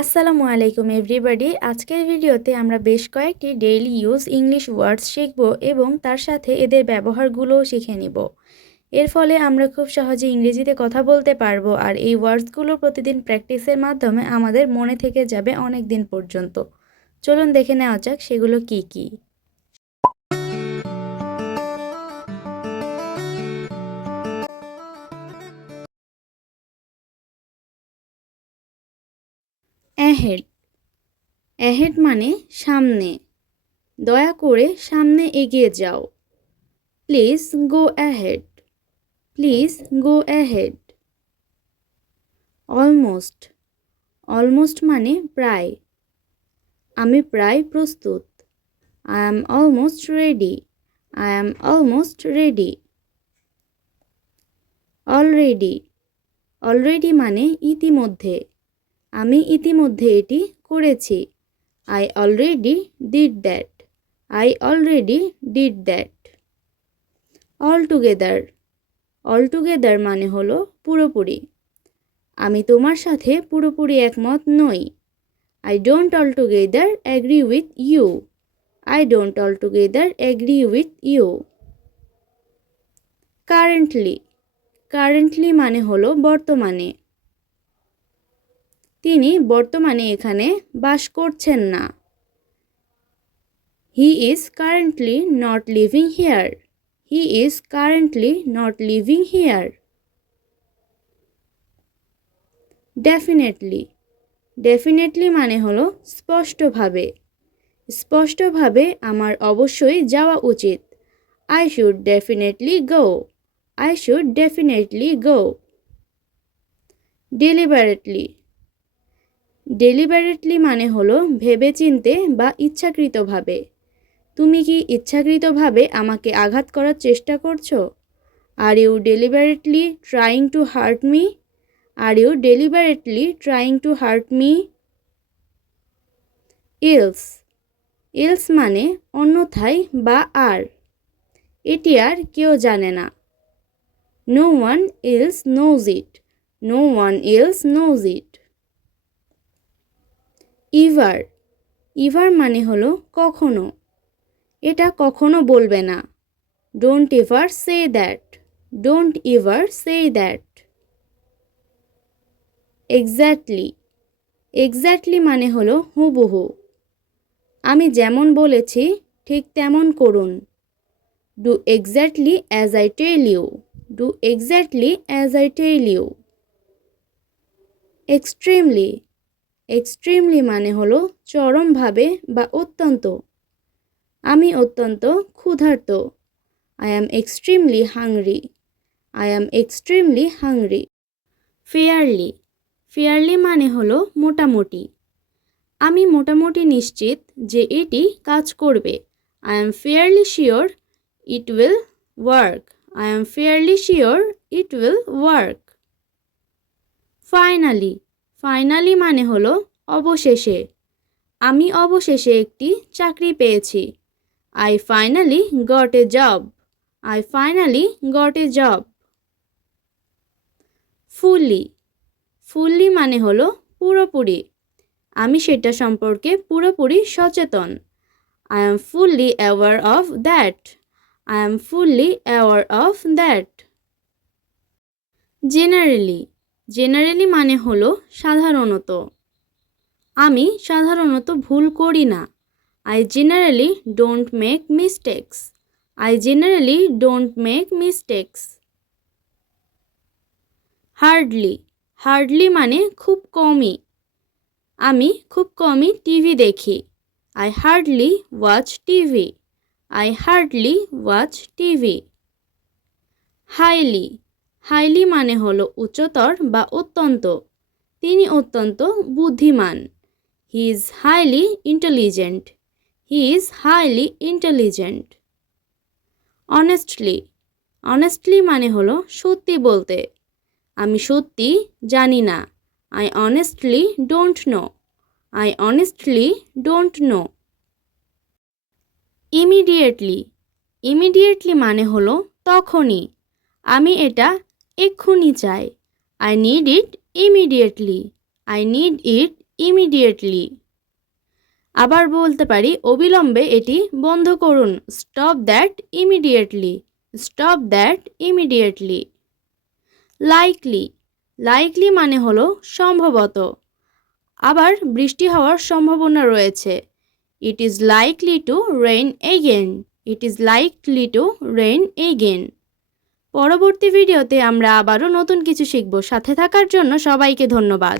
আসসালামু আলাইকুম এভরিবডি। আজকের ভিডিওতে আমরা বেশ কয়েকটি ডেইলি ইউজ ইংলিশ ওয়ার্ডস শিখব এবং তার সাথে এদের ব্যবহারগুলোও শিখে নিব। এর ফলে আমরা খুব সহজে ইংরেজিতে কথা বলতে পারবো আর এই ওয়ার্ডসগুলো প্রতিদিন প্র্যাকটিসের মাধ্যমে আমাদের মনে থেকে যাবে অনেক দিন পর্যন্ত। চলুন দেখে নেওয়া যাক সেগুলো কি কি। অ্যাহেড। অ্যাহেড মানে সামনে। দয়া করে সামনে এগিয়ে যাও। Please go ahead. Please go ahead. Almost. Almost মানে প্রায়। আমি প্রায় প্রস্তুত। I am almost ready. I am almost ready. Already. Already মানে ইতিমধ্যে। আমি ইতিমধ্যে এটি করেছি। I already did that. I already did that. Altogether. Altogether মানে হলো পুরোপুরি। আমি তোমার সাথে পুরোপুরি একমত নই। I don't altogether agree with you. I don't altogether agree with you. Currently. Currently মানে হলো বর্তমানে। তিনি বর্তমানে এখানে বাস করছেন না। He is currently not living here. He is currently not living here. Definitely. Definitely মানে হলো স্পষ্টভাবে। স্পষ্টভাবে আমার অবশ্যই যাওয়া উচিত। I should definitely go. I should definitely go. Deliberately. Deliberately মানে হলো ভেবেচিন্তে বা ইচ্ছাকৃতভাবে। তুমি কি ইচ্ছাকৃতভাবে আমাকে আঘাত করার চেষ্টা করছো? Are you deliberately trying to hurt me? Are you deliberately trying to hurt me? Else. Else মানে অন্যথায় বা আর। এটি আর কেউ জানে না। No one else knows it. No one else knows it. Ever. Ever মানে হলো কখনো। এটা কখনো বলবে না। Don't ever say that. Don't ever say that. Exactly. Exactly মানে হলো হুবহু। আমি যেমন বলেছি ঠিক তেমন করুন। Do exactly as I tell you. Do exactly as I tell you. Extremely. Extremely মানে হলো চরমভাবে বা অত্যন্ত। আমি অত্যন্ত ক্ষুধার্ত। I am extremely hungry. I am extremely hungry. Fairly. Fairly মানে হলো মোটামুটি। আমি মোটামুটি নিশ্চিত যে এটি কাজ করবে। I am fairly sure it will work. I am fairly sure it will work. Finally. Finally মানে হলো অবশেষে। আমি অবশেষে একটি চাকরি পেয়েছি। I finally got a job. I finally got a job. Fully. Fully মানে হলো পুরোপুরি। আমি সেটা সম্পর্কে পুরোপুরি সচেতন। I am fully aware of that. I am fully aware of that. Generally. Generally মানে হলো সাধারণত। আমি সাধারণত ভুল করি না। I generally don't make mistakes. I generally don't make mistakes. Hardly. Hardly মানে খুব কমই। আমি খুব কমই টিভি দেখি। I hardly watch TV. I hardly watch TV. Highly. Highly মানে হলো উচ্চতর বা অত্যন্ত। তিনি অত্যন্ত বুদ্ধিমান। He is highly intelligent. He is highly intelligent. Honestly. Honestly মানে হলো সত্যি বলতে। আমি সত্যি জানি না। I honestly don't know. I honestly don't know. Immediately. Immediately মানে হলো তখনই। আমি এটা এক্ষুনি চাই। I need it immediately. I need it immediately. আবার বলতে পারি অবিলম্বে এটি বন্ধ করুন। Stop that immediately. Stop that immediately. Likely. Likely মানে হলো সম্ভবত। আবার বৃষ্টি হওয়ার সম্ভাবনা রয়েছে। It is likely to rain again. It is likely to rain again. পরবর্তী ভিডিওতে আমরা আবারও নতুন কিছু শিখব। সাথে থাকার জন্য সবাইকে ধন্যবাদ।